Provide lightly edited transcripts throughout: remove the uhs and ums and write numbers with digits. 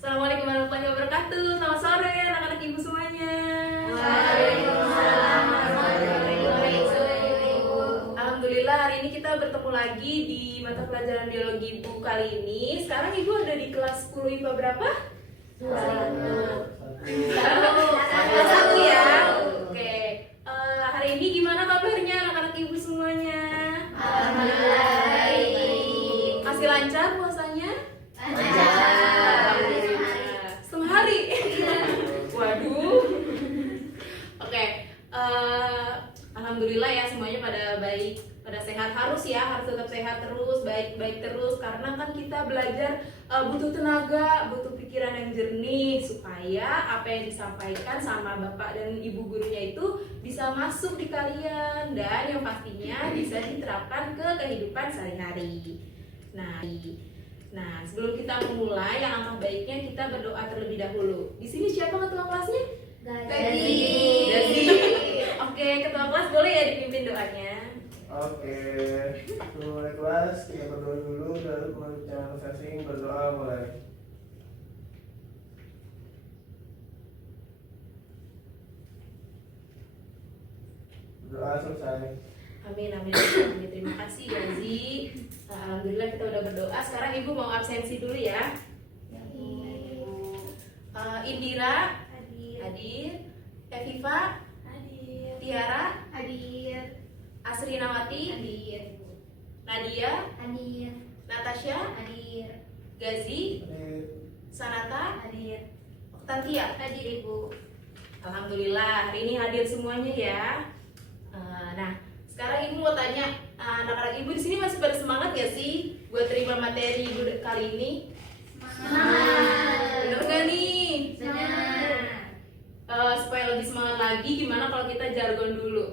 Assalamualaikum warahmatullahi wabarakatuh. Selamat sore anak-anak ibu semuanya. Waalaikumsalam warahmatullahi wabarakatuh. Alhamdulillah hari ini kita bertemu lagi di mata pelajaran biologi ibu kali ini. Sekarang ibu ada di kelas 10 IPA berapa? Satu ya. Oke. Hari ini gimana kabarnya anak-anak ibu semuanya? Alhamdulillah baik. Masih lancar puasanya? Lancar. Setengah hari. Waduh. Oke. Alhamdulillah ya semuanya pada baik, pada sehat. Harus tetap sehat terus, baik terus karena kan kita belajar butuh tenaga, butuh pikiran yang jernih supaya apa yang disampaikan sama bapak dan ibu gurunya itu bisa masuk di kalian dan yang pastinya bisa diterapkan ke kehidupan sehari-hari. Nah, sebelum kita memulai, yang alangkah baiknya kita berdoa terlebih dahulu. Di sini siapa ketua kelasnya? Gazi. Oke, ketua kelas boleh ya dipimpin doanya. Oke, mulai kelas kita berdoa dulu, baru kemudian masing-masing berdoa mulai. Berdoa selesai. Amin. Terima kasih Gazi. Alhamdulillah kita udah berdoa. Sekarang ibu mau absensi dulu ya. Indira hadir, Eviva Hadir. Tiara, Hadir. Asrinawati Hadir. Nadia, Hadir. Natasha, Hadir. Gazi, Ini Sanata, Hadir. Oktantia. Hadir Ibu. Alhamdulillah hari ini hadir semuanya ya. Nah, sekarang ibu mau tanya, anak-anak ibu di sini masih pada semangat gak sih buat terima materi ibu kali ini? Semangat. Bener gak nih? Benar. Supaya lebih semangat lagi, gimana kalau kita jargon dulu?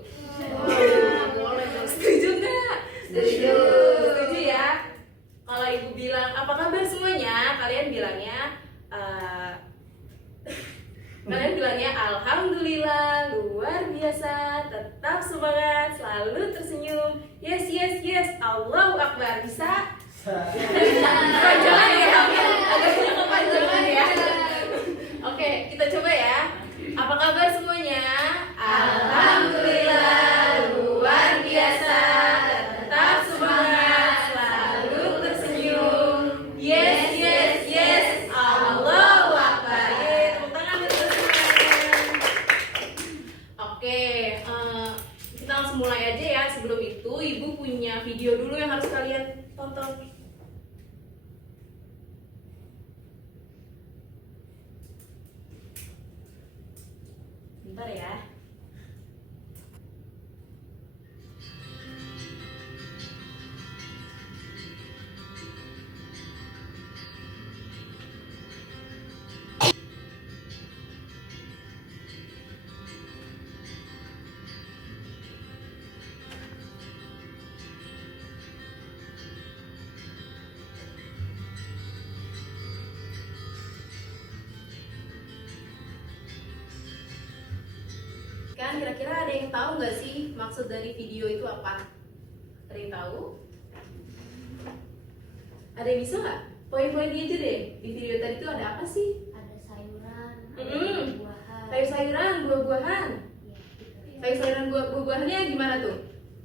Boleh dong. Setuju nggak? Setuju. Setuju ya. Kalau ibu bilang apa kabar semuanya, kalian bilangnya alhamdulillah, luar biasa, tetap semangat, selalu tersenyum. Yes, Allahu Akbar. Bisa? Kepanjangan ya, agak kepanjangan ya. Oke, kita coba ya. Apa kabar semuanya? Alhamdulillah, luar biasa, tetap semangat, selalu tersenyum. Yes, Allahu Akbar. Tepuk tangan buat kita semuanya. Oke, kita langsung mulai aja ya. Sebelum itu, ibu punya video dulu yang harus kalian tonton. Bentar ya. Kan kira-kira ada yang tahu nggak sih maksud dari video itu apa? Ada yang tahu? Ada yang bisa nggak? Poin-poinnya aja deh. Di video tadi itu ada apa sih? Ada sayuran, Mm-mm. buah-buahan. Sayur-sayuran, buah-buahan. Ya, gitu. Sayur-sayuran buah-buahannya gimana tuh?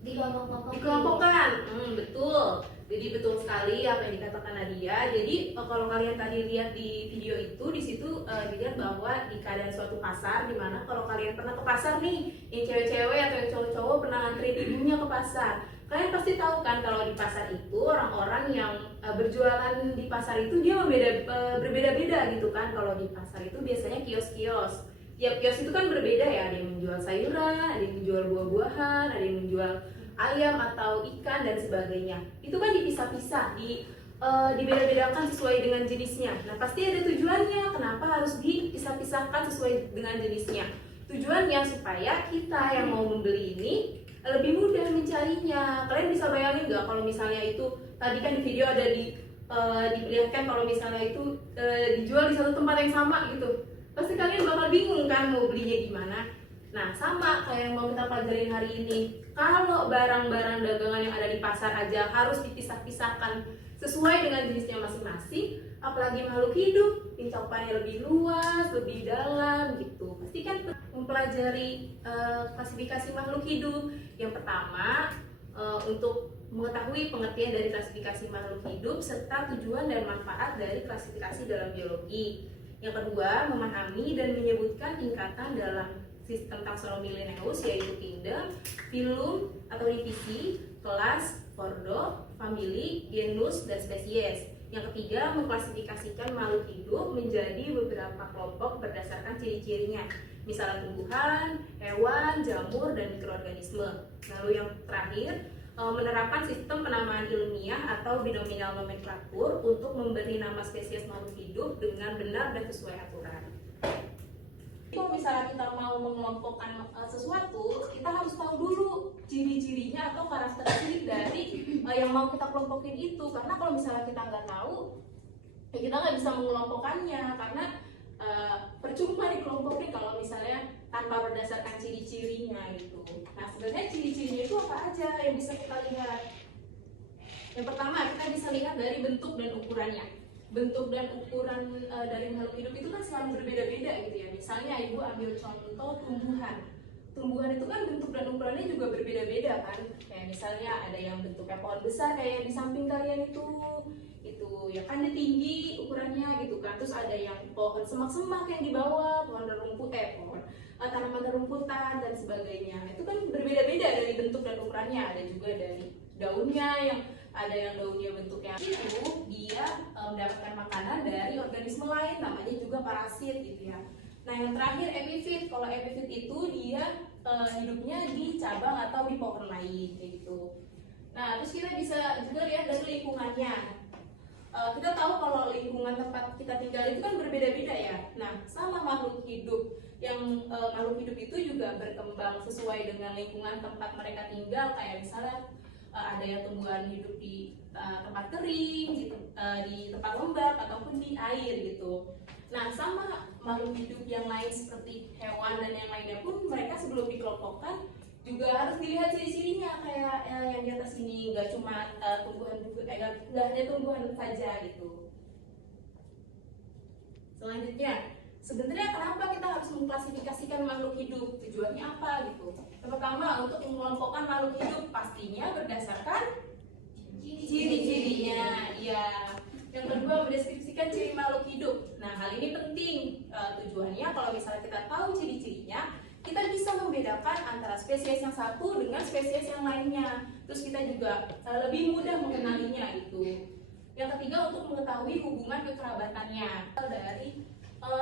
Dikelompok-kelompok. Dikelompokkan. Betul. Jadi betul sekali apa yang dikatakan Nadia. Jadi kalau kalian tadi lihat di video itu, di situ dilihat bahwa di keadaan suatu pasar, di mana kalau kalian pernah ke pasar nih, yang cewek-cewek atau yang cowok-cowok pernah nganterin ibunya ke pasar. Kalian pasti tahu kan kalau di pasar itu orang-orang yang berjualan di pasar itu dia berbeda-beda gitu kan. Kalau di pasar itu biasanya kios-kios. Tiap kios itu kan berbeda ya. Ada yang menjual sayuran, ada yang menjual buah-buahan, ada yang menjual ayam atau ikan dan sebagainya. Itu kan dipisah-pisah, dibeda-bedakan sesuai dengan jenisnya. Nah, pasti ada tujuannya kenapa harus dipisah-pisahkan sesuai dengan jenisnya. Tujuannya supaya kita yang mau membeli ini lebih mudah mencarinya. Kalian bisa bayangin nggak kalau misalnya itu tadi kan di video ada diperlihatkan kalau misalnya itu dijual di satu tempat yang sama gitu. Pasti kalian bakal bingung kan mau belinya gimana. Nah, sama kayak yang mau kita pelajarin hari ini. Kalau barang-barang dagangan yang ada di pasar aja harus dipisah-pisahkan sesuai dengan jenisnya masing-masing. Apalagi makhluk hidup, lingkapannya lebih luas, lebih dalam gitu. Pasti kan mempelajari klasifikasi makhluk hidup. Yang pertama, untuk mengetahui pengertian dari klasifikasi makhluk hidup serta tujuan dan manfaat dari klasifikasi dalam biologi. Yang kedua, memahami dan menyebutkan tingkatan dalam sistem taksonomi Linnaeus, yaitu kingdom, phylum atau divisi, kelas, ordo, famili, genus, dan spesies. Yang ketiga, mengklasifikasikan makhluk hidup menjadi beberapa kelompok berdasarkan ciri-cirinya, misalnya tumbuhan, hewan, jamur, dan mikroorganisme. Lalu yang terakhir, menerapkan sistem penamaan ilmiah atau binominal nomenklatur untuk memberi nama spesies makhluk hidup dengan benar dan sesuai aturan. Kalau misalnya kita mau mengelompokkan sesuatu, kita harus tahu dulu ciri-cirinya atau karakteristik dari yang mau kita kelompokin itu. Karena kalau misalnya kita nggak tahu, ya kita nggak bisa mengelompokkannya. Karena percuma dikelompokin kalau misalnya tanpa berdasarkan ciri-cirinya gitu. Nah, sebenarnya ciri-cirinya itu apa aja yang bisa kita lihat? Yang pertama, kita bisa lihat dari bentuk dan ukurannya. Bentuk dan ukuran dari makhluk hidup itu kan selalu berbeda-beda gitu ya. Misalnya ibu ambil contoh tumbuhan. Tumbuhan itu kan bentuk dan ukurannya juga berbeda-beda kan. Kayak misalnya ada yang bentuknya pohon besar kayak yang di samping kalian itu ya kan dia tinggi ukurannya gitu kan. Terus ada yang pohon semak-semak yang di bawah, pohon tanaman rumputan dan sebagainya. Itu kan berbeda-beda dari bentuk dan ukurannya. Ada juga dari daunnya yang ada yang daunnya bentuknya itu dia mendapatkan makanan dari organisme lain, namanya juga parasit gitu ya. Nah yang terakhir epifit. Kalau epifit itu dia hidupnya di cabang atau di pohon lain gitu. Nah terus kita bisa juga lihat dari lingkungannya. Kita tahu kalau lingkungan tempat kita tinggal itu kan berbeda-beda ya. Nah sama makhluk hidup, yang makhluk hidup itu juga berkembang sesuai dengan lingkungan tempat mereka tinggal. Kayak misalnya ada yang tumbuhan hidup di tempat kering, di tempat lembab ataupun di air gitu. Nah sama makhluk hidup yang lain seperti hewan dan yang lainnya pun, mereka sebelum dikelompokkan juga harus dilihat ciri-cirinya kayak yang di atas ini. Nggak cuma tumbuhan juga, nggak hanya tumbuhan saja gitu. Selanjutnya, sebenarnya kenapa kita harus mengklasifikasikan makhluk hidup? Tujuannya apa gitu? Yang pertama, untuk mengelompokkan makhluk hidup pastinya berdasarkan ciri-cirinya. Ya. Yang kedua, mendeskripsikan ciri makhluk hidup. Nah, hal ini penting. Tujuannya kalau misalnya kita tahu ciri-cirinya, kita bisa membedakan antara spesies yang satu dengan spesies yang lainnya. Terus kita juga lebih mudah mengenalinya itu. Yang ketiga, untuk mengetahui hubungan kekerabatannya dari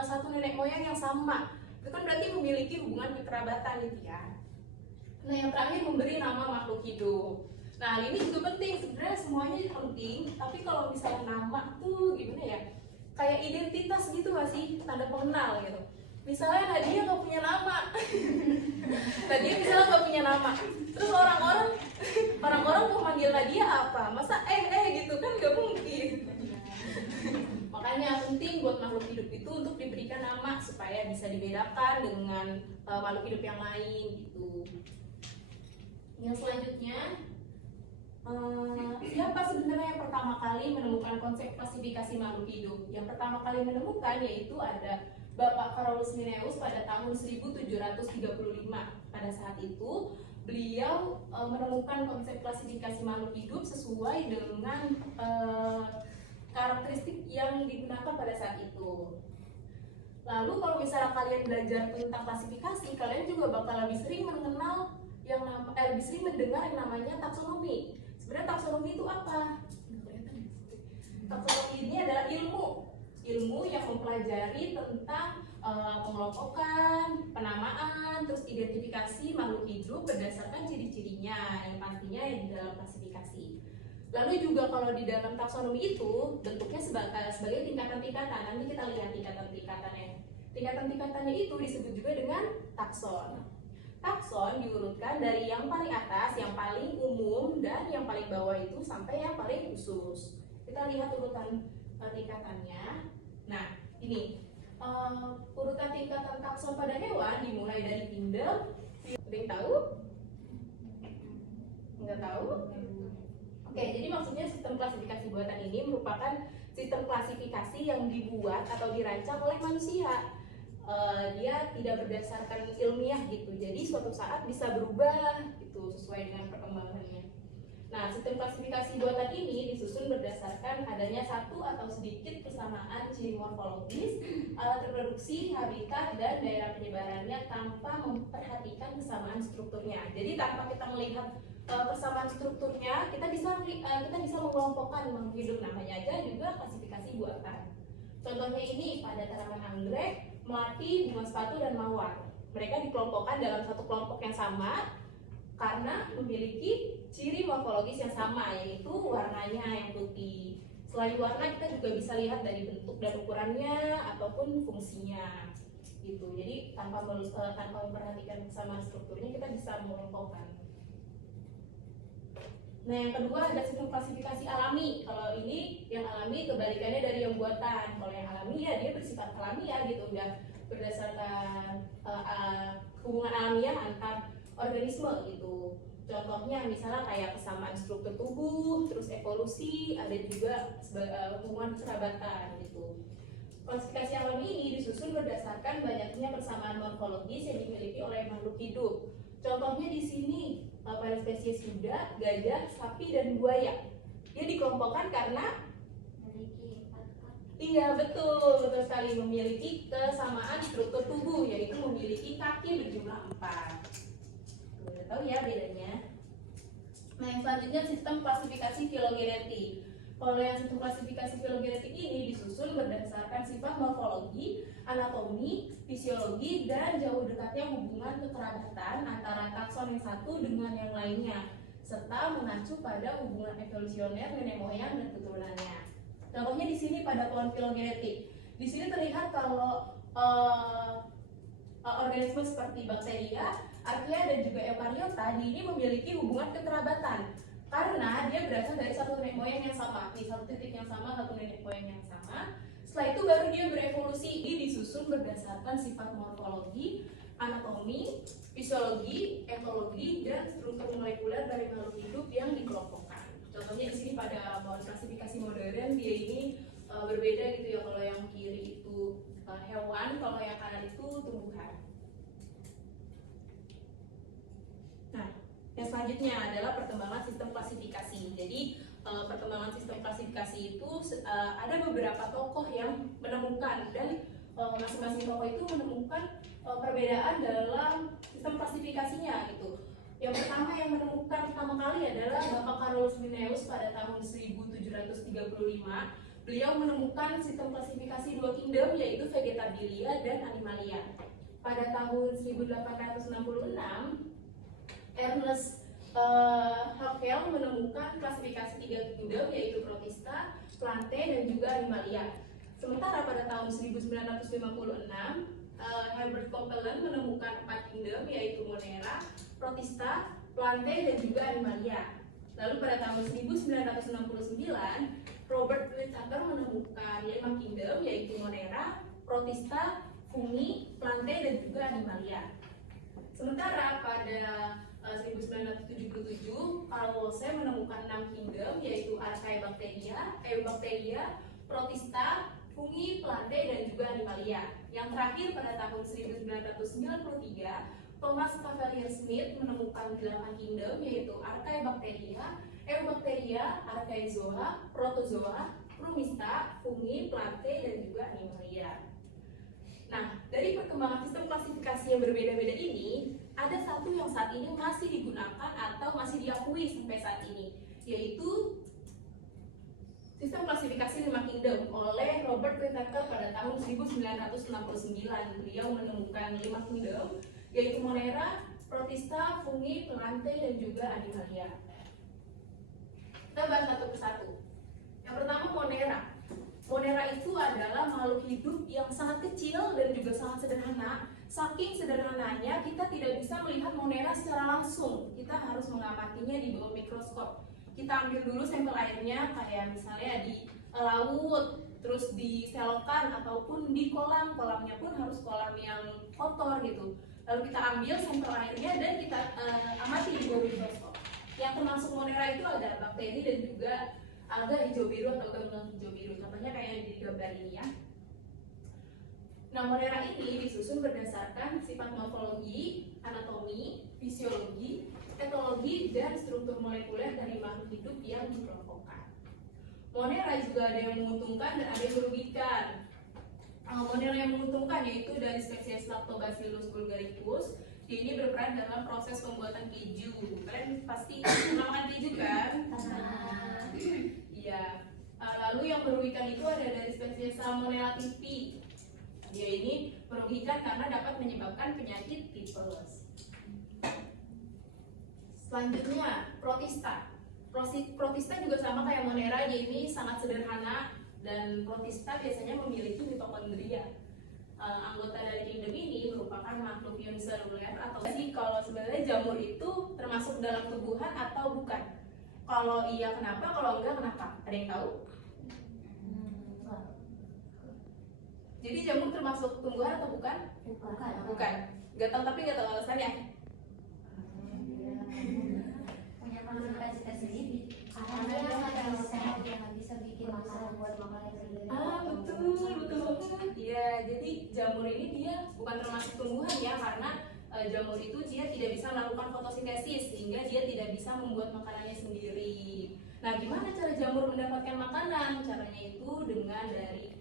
satu nenek moyang yang sama. Itu kan berarti memiliki hubungan kekerabatan gitu ya. Nah yang terakhir, memberi nama makhluk hidup. Nah ini juga penting, sebenarnya semuanya penting. Tapi kalau misalnya nama tuh gimana ya, kayak identitas gitu gak sih, tanda pengenal gitu. Misalnya Nadia gak punya nama. Nadia misalnya gak punya nama, terus orang-orang mau manggil Nadia apa? Masa gitu kan gak mungkin. Makanya penting buat makhluk hidup itu untuk diberikan nama supaya bisa dibedakan dengan makhluk hidup yang lain gitu. Yang selanjutnya, siapa sebenarnya yang pertama kali menemukan konsep klasifikasi makhluk hidup? Yang pertama kali menemukan yaitu ada Bapak Carolus Linnaeus pada tahun 1735. Pada saat itu beliau menemukan konsep klasifikasi makhluk hidup sesuai dengan karakteristik yang digunakan pada saat itu. Lalu kalau misalnya kalian belajar tentang klasifikasi, kalian juga bakal lebih sering mengenal lebih sering mendengar yang namanya taksonomi. Sebenarnya taksonomi itu apa? Taksonomi ini adalah ilmu yang mempelajari tentang pengelompokan, penamaan, terus identifikasi makhluk hidup berdasarkan ciri-cirinya yang pastinya di dalam klasifikasi. Lalu juga kalau di dalam taksonomi itu bentuknya sebagai tingkatan-tingkatan. Nanti kita lihat tingkatan-tingkatannya. Tingkatan-tingkatannya itu disebut juga dengan takson. Takson diurutkan dari yang paling atas, yang paling umum, dan yang paling bawah itu sampai yang paling khusus. Kita lihat urutan tingkatannya. Nah, ini urutan tingkatan takson pada hewan dimulai dari kingdom. Ada yang tahu? Nggak tahu? Oke, jadi maksudnya sistem klasifikasi buatan ini merupakan sistem klasifikasi yang dibuat atau dirancang oleh manusia. Dia tidak berdasarkan ilmiah gitu, jadi suatu saat bisa berubah gitu sesuai dengan perkembangannya. Nah, sistem klasifikasi buatan ini disusun berdasarkan adanya satu atau sedikit persamaan ciri morfologis, alat reproduksi, habitat, dan daerah penyebarannya tanpa memperhatikan kesamaan strukturnya. Jadi tanpa kita melihat persamaan strukturnya, kita bisa mengelompokkan makhluk hidup, namanya aja juga klasifikasi buatan. Contohnya ini pada tanaman anggrek, melati, bunga sepatu, dan mawar. Mereka dikelompokkan dalam satu kelompok yang sama karena memiliki ciri morfologis yang sama, yaitu warnanya yang putih. Selain warna, kita juga bisa lihat dari bentuk dan ukurannya ataupun fungsinya gitu. Jadi tanpa memperhatikan kesamaan strukturnya, kita bisa mengelompokkan. Nah, yang kedua ada sistem klasifikasi alami. Kalau ini yang alami kebalikannya dari yang buatan. Kalau yang alami ya dia bersifat alamiah gitu, udah berdasarkan hubungan alamiah antar organisme gitu. Contohnya misalnya kayak kesamaan struktur tubuh, terus evolusi, ada juga hubungan kerabatan gitu. Klasifikasi alami ini disusun berdasarkan banyaknya persamaan morfologis yang dimiliki oleh makhluk hidup. Contohnya di sini pada spesies kuda, gajah, sapi, dan buaya. Dia dikelompokkan karena Memiliki 4 kaki. iya betul sekali, memiliki kesamaan struktur tubuh, yaitu memiliki kaki berjumlah 4. Udah tahu ya bedanya. Nah, yang selanjutnya sistem klasifikasi filogenetik. Kalau yang sistem klasifikasi filogenetik ini disusun berdasarkan sifat morfologi, anatomi, fisiologi, dan jauh dekatnya hubungan kekerabatan antara takson yang satu dengan yang lainnya, serta mengacu pada hubungan evolusioner nenek moyang dan keturunannya. Contohnya di sini pada pohon filogenetik. Di sini terlihat kalau organisme seperti bakteria, archaea, dan juga eukaryota ini memiliki hubungan kekerabatan karena dia berasal dari satu nenek moyang yang sama, di satu titik yang sama, satu nenek moyang yang sama. Setelah itu baru dia berevolusi. Ini disusun berdasarkan sifat morfologi, anatomi, fisiologi, ekologi, dan struktur molekuler dari makhluk hidup yang dikelompokkan. Contohnya di sini pada klasifikasi modern, dia ini berbeda gitu ya. Kalau yang kiri itu hewan, kalau yang kanan itu tumbuhan. Nah, yang selanjutnya adalah perkembangan sistem klasifikasi. Jadi perkembangan sistem klasifikasi itu ada beberapa tokoh yang menemukan, dan masing-masing tokoh itu menemukan perbedaan dalam sistem klasifikasinya gitu. Yang pertama yang menemukan pertama kali adalah Bapak Carolus Linnaeus pada tahun 1735. Beliau menemukan sistem klasifikasi dua kingdom, yaitu Vegetabilia dan Animalia. Pada tahun 1866 Ernest Haeckel menemukan klasifikasi tiga kingdom, yaitu Protista, Plante, dan juga Animalia. Sementara pada tahun 1956 Herbert Copeland menemukan 4 kingdom, yaitu Monera, Protista, Plante, dan juga Animalia. Lalu pada tahun 1969 Robert Whittaker menemukan 5 kingdom, yaitu Monera, Protista, Fungi, Plante, dan juga Animalia. Sementara pada 1977 Carl Woese menemukan 6 kingdom, yaitu Archaebacteria, Eubacteria, Protista, Fungi, Plante, dan juga Animalia. Yang terakhir pada tahun 1993 Thomas Cavalier Smith menemukan 8 kingdom, yaitu Archaebacteria, Eubacteria, Archaezoa, Protozoa, Promista, Fungi, Plante, dan juga Animalia. Nah, dari perkembangan sistem klasifikasi yang berbeda-beda ini, ada satu yang saat ini masih digunakan atau masih diakui sampai saat ini, yaitu sistem klasifikasi 5 kingdom oleh Robert Whittaker pada tahun 1969. Beliau menemukan 5 kingdom, yaitu Monera, Protista, Fungi, Plante, dan juga Animalia. Kita bahas satu persatu. Yang pertama Monera. Monera itu adalah makhluk hidup yang sangat kecil dan juga sangat sederhana. Saking sederhananya kita tidak bisa melihat Monera secara langsung. Kita harus mengamatinya di bawah mikroskop. Kita ambil dulu sampel airnya, kayak misalnya di laut, terus diselokan ataupun di kolam. Kolamnya pun harus kolam yang kotor gitu. Lalu kita ambil sampel airnya dan kita amati di bawah mikroskop. Yang termasuk Monera itu ada bakteri dan juga alga hijau biru atau ganggang hijau biru. Contohnya kayak di gambar ini ya. Nah, Monera ini disusun berdasarkan sifat morfologi, anatomi, fisiologi, etologi, dan struktur molekuler dari makhluk hidup yang dikelompokkan. Monera juga ada yang menguntungkan dan ada yang merugikan. Monera yang menguntungkan yaitu dari spesies Lactobacillus bulgaricus. Dia ini berperan dalam proses pembuatan keju. Kalian pasti pernah makan keju kan? Iya. Lalu yang merugikan itu ada dari spesies Salmonella typhi. Dia ini merugikan karena dapat menyebabkan penyakit tipes. Selanjutnya, protista. Protista juga sama kayak Monera, dia ini sangat sederhana dan protista biasanya memiliki mitokondria. Anggota dari kingdom ini merupakan makhluk uniseluler atau sih kalau sebenarnya jamur itu termasuk dalam tumbuhan atau bukan? Kalau iya kenapa? Kalau enggak kenapa? Ada yang tahu? Jadi jamur termasuk tumbuhan atau bukan? Bukan. Gak tahu tapi gak tahu alasannya. Punya klasifikasi sendiri. Karena dia nggak bisa bikin makanan buat makanan sendiri. Betul banget. Iya, jadi jamur ini dia bukan termasuk tumbuhan ya, karena jamur itu dia tidak bisa melakukan fotosintesis sehingga dia tidak bisa membuat makanannya sendiri. Nah, gimana cara jamur mendapatkan makanan? Caranya itu dengan dari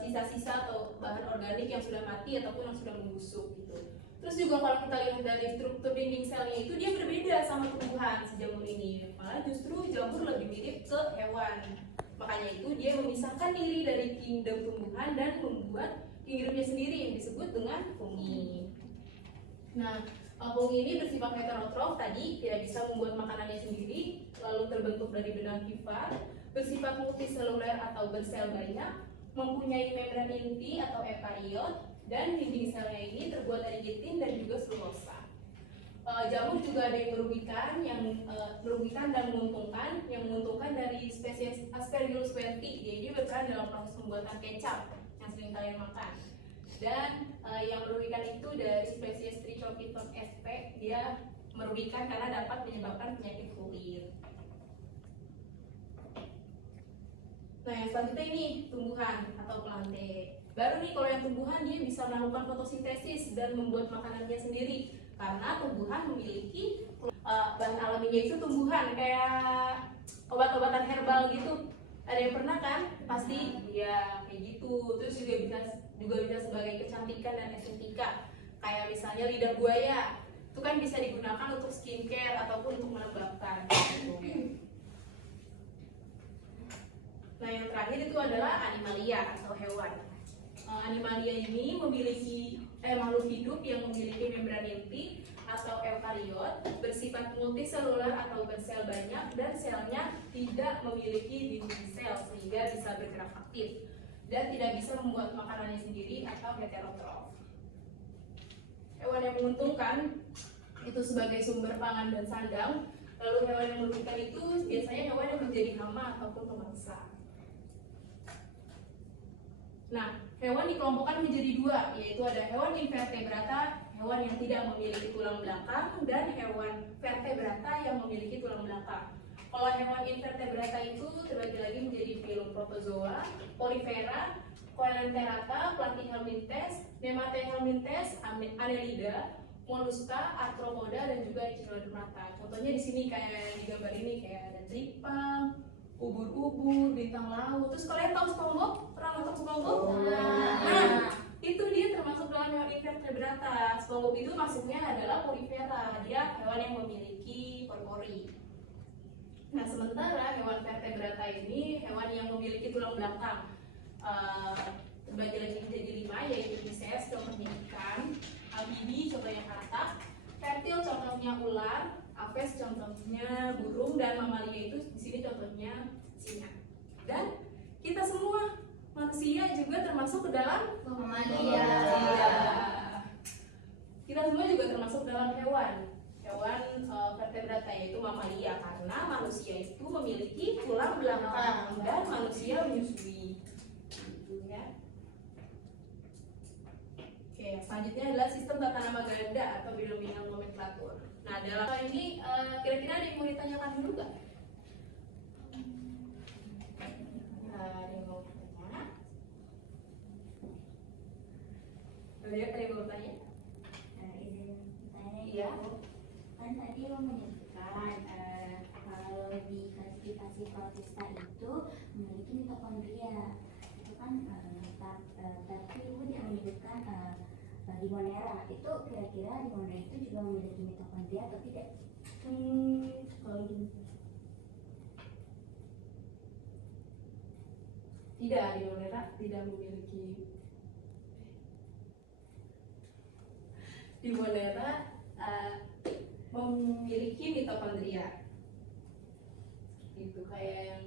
sisa-sisa atau bahan organik yang sudah mati ataupun yang sudah membusuk gitu. Terus juga kalau kita lihat dari struktur dinding selnya itu dia berbeda sama tumbuhan si jamur ini. Malah justru jamur lebih mirip ke hewan. Makanya itu dia memisahkan diri dari kingdom tumbuhan dan membuat kingdomnya sendiri yang disebut dengan fungi. Nah, fungi ini bersifat heterotrof tadi, tidak bisa membuat makanannya sendiri, lalu terbentuk dari benang hifa, bersifat multiseluler atau bersel banyak, mempunyai membran inti atau ekariot, dan dinding selnya ini terbuat dari chitin dan juga selulosa. Jamur juga ada yang merugikan dan menguntungkan. Yang menguntungkan dari spesies Aspergillus wenti, dia ini berperan dalam proses pembuatan kecap yang sering kalian makan. Dan yang merugikan itu dari spesies Trichophyton sp, dia merugikan karena dapat menyebabkan penyakit kulit. Nah, yang selanjutnya ini tumbuhan atau plante. Baru nih kalau yang tumbuhan dia bisa melakukan fotosintesis dan membuat makanannya sendiri karena tumbuhan memiliki bahan alaminya itu tumbuhan kayak obat-obatan herbal gitu. Ada yang pernah kan? Pasti ya kayak gitu. Terus juga bisa sebagai kecantikan dan estetika. Kayak misalnya lidah buaya. Itu kan bisa digunakan untuk skincare ataupun untuk melembabkan gitu. Nah, yang terakhir itu adalah animalia atau hewan. Animalia ini memiliki makhluk hidup yang memiliki membran inti atau eukariot, bersifat multiseluler atau bersel banyak dan selnya tidak memiliki dinding sel sehingga bisa bergerak aktif dan tidak bisa membuat makanannya sendiri atau heterotrof. Hewan yang menguntungkan itu sebagai sumber pangan dan sandang, lalu hewan yang merugikan itu biasanya hewan yang menjadi hama ataupun pemangsa. Nah, hewan dikelompokkan menjadi dua, yaitu ada hewan invertebrata, hewan yang tidak memiliki tulang belakang, dan hewan vertebrata yang memiliki tulang belakang. Kalau hewan invertebrata itu terbagi lagi menjadi filum protozoa, porifera, coelenterata, platyhelminthes, nematelhelminthes, annelida, mollusca, arthropoda, dan juga echinodermata. Contohnya di sini kayak di gambar ini kayak ada tripang, ubur-ubur, bintang laut. Terus kalian tahu SpongeBob? Pernah nonton SpongeBob? Nah, itu dia termasuk dalam hewan invertebrata. SpongeBob itu maksudnya adalah porifera. Dia hewan yang memiliki pori-pori. Nah, sementara hewan vertebrata ini hewan yang memiliki tulang belakang. Terbagi lagi menjadi 5, yaitu Pisces, contohnya ikan, amfibi, contohnya katak, reptil, contohnya ular, apes, contohnya burung, dan mamalia itu di sini contohnya singa. Dan kita semua manusia juga termasuk ke dalam Mamalia. Kita semua juga termasuk dalam hewan vertebrata yaitu mamalia karena manusia itu memiliki tulang belakang dan manusia menyusui. Gitu ya. Oke, selanjutnya adalah sistem tata nama ganda atau binominal nomenklatur. Nah, Nah, dalam hal ini kira-kira ada yang mau ditanyakan dulu nggak? Ada yang mau bertanya? Ada yang mau bertanya? Izin tanya. Iya. Kan tadi lo menyebutkan kalau di klasifikasi protista itu memiliki mitokondria. Itu kan tapi ibu tidak menyebutkan di Monera itu kira-kira di Monera itu juga memiliki mitokondria atau tidak? Kalau gini. Tidak, di Monera tidak memiliki. Di Monera memiliki mitokondria. Itu kayak yang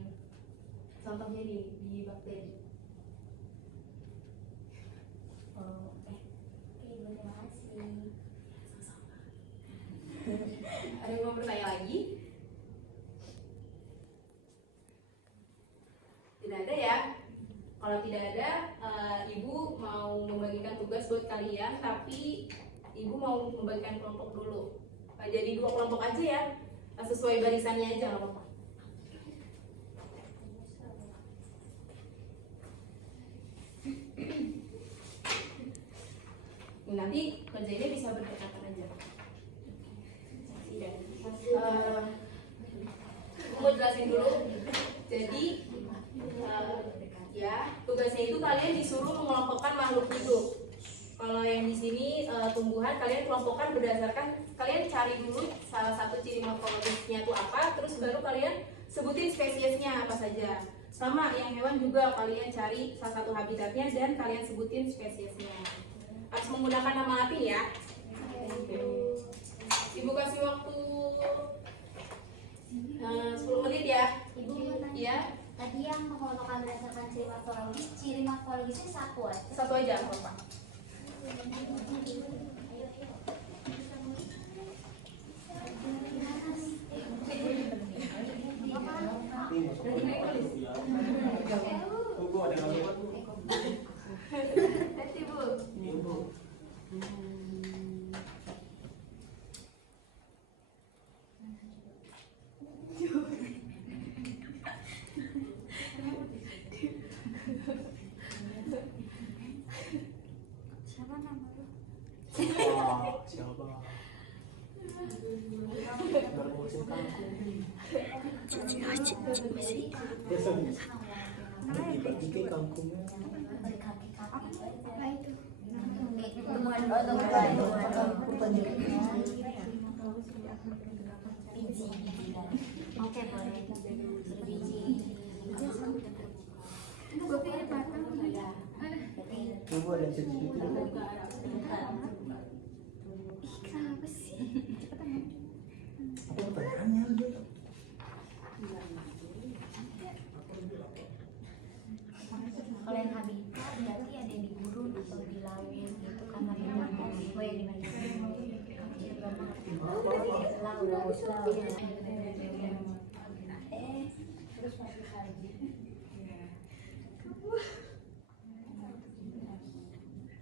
contohnya di bakteri. Oh, oke, terima kasih. Ada yang mau bertanya lagi? Tidak ada ya? Kalau tidak ada, ibu mau membagikan tugas buat kalian, tapi ibu mau membagikan kelompok dulu. Jadi 2 kelompok aja ya, sesuai barisannya aja, nggak apa-apa. Nanti kerjanya bisa berdekatan aja. Aku mau jelasin dulu. Jadi ya tugasnya itu kalian disuruh mengelompokkan makhluk hidup. Kalau yang di sini tumbuhan, kalian kelompokkan berdasarkan kalian cari dulu salah satu ciri morfologisnya itu apa, terus baru kalian sebutin spesiesnya apa saja. Sama yang hewan juga kalian cari salah satu habitatnya dan kalian sebutin spesiesnya. Harus menggunakan nama Latin ya. Ibu kasih waktu 10 menit ya. Ibu Ya, tadi yang mengelompokkan berdasarkan ciri morfologisnya satu aja. satu aja apa? Bu, ada yang lewat, Bu. Nanti Bu. Ini, Bu. Siapa nama lu? Siapa? Baru musim kangkung. Dibagi kangkungnya. Oke, boleh. Coba ada sedikit itu. Kenapa sih? Apa pertanyaannya? Kalau yang habitat berarti ada di gurun atau di laut gitu karena memang sesuai dengan laut. Terus masih lagi.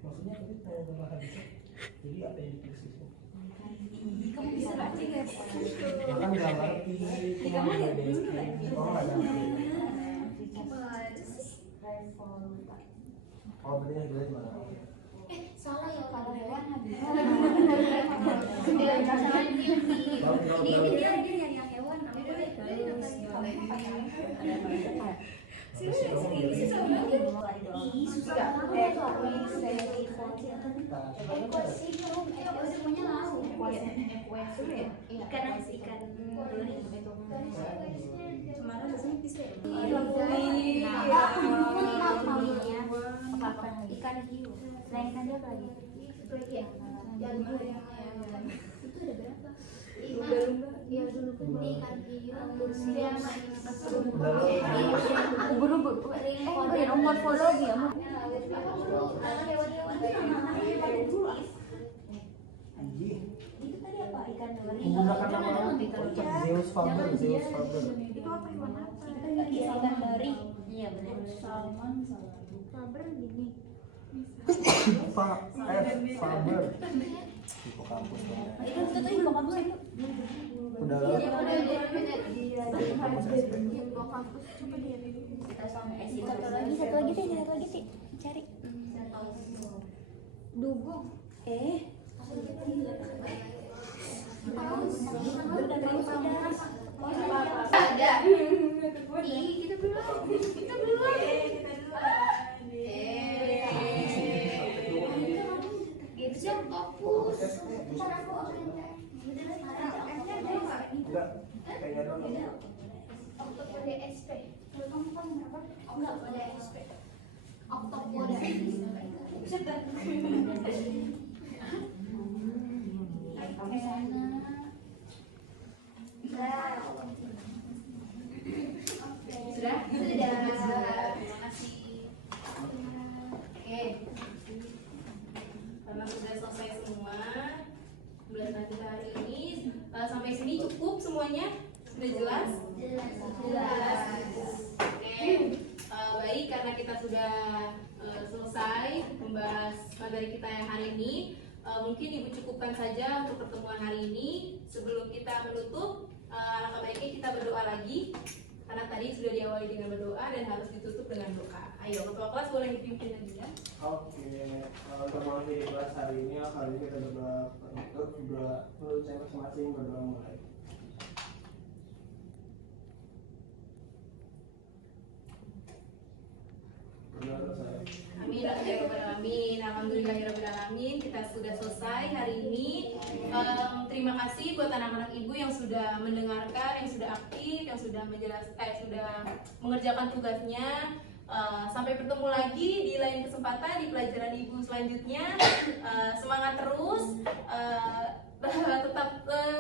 Maksudnya tadi kalau nama habitat, jadi apa yang ditulis itu? Kamu bisa baca guys. Ya kan nggak ngerti. Kamu ada deskripsi. Oh, ada. Oh, berarti yang jelas mana? Salah ya kalau hewan habitat. Ini dia nyari yang hewan. Ikan hiu. Selain ikan dia apa lagi? Itu lagi ya. Itu ada berapa? Iya dulu kan ikan hiu, ubur-ubur. Yang morfologi ya. Itu tadi apa? Ikan Menggunakan nama Zeus Faber, Zeus Faber. Itu apa hewan apa? Ikan dari. Iya benar. Salmon, Faber gini. Faber. Hipokampus dong. Itu tuh hipokampus itu. Udah lah. Kita sama satu lagi sih cari. Dugong. Ada. Kita duluan. Siap fokus. Enggak, kayaknya dong. Oktopode SP. Kamu kan berapa? Oktopode SP. Oktopode SP. Kamu sana. Sudah? Terima kasih. Oke. Karena sudah selesai semua pembelajaran kita hari ini, sampai sini cukup semuanya? Sudah jelas? Jelas. Oke. Baik, karena kita sudah selesai membahas materi kita yang hari ini, mungkin Ibu cukupkan saja untuk pertemuan hari ini. Sebelum kita menutup, alangkah baiknya kita berdoa lagi, karena tadi sudah diawali dengan berdoa dan harus ditutup dengan doa. Ayo, ketua kelas boleh dipimpin lagi ya. Oke, untuk mulai di kelas hari ini kita berdoa penutup, berdoa menurut saya masing-masing, berdoa mulai. Berdoa selesai. Amin, amin. Alhamdulillahirobbilalamin. Kita sudah selesai hari ini. Terima kasih buat anak-anak ibu yang sudah mendengarkan, yang sudah aktif, yang sudah sudah mengerjakan tugasnya. Sampai bertemu lagi di lain kesempatan di pelajaran ibu selanjutnya. Semangat terus, tetap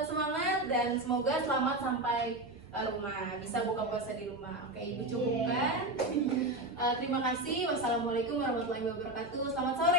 semangat dan semoga selamat sampai rumah, bisa buka puasa di rumah. Oke, Ibu cukupkan. Terima kasih. Wassalamualaikum warahmatullahi wabarakatuh. Selamat sore.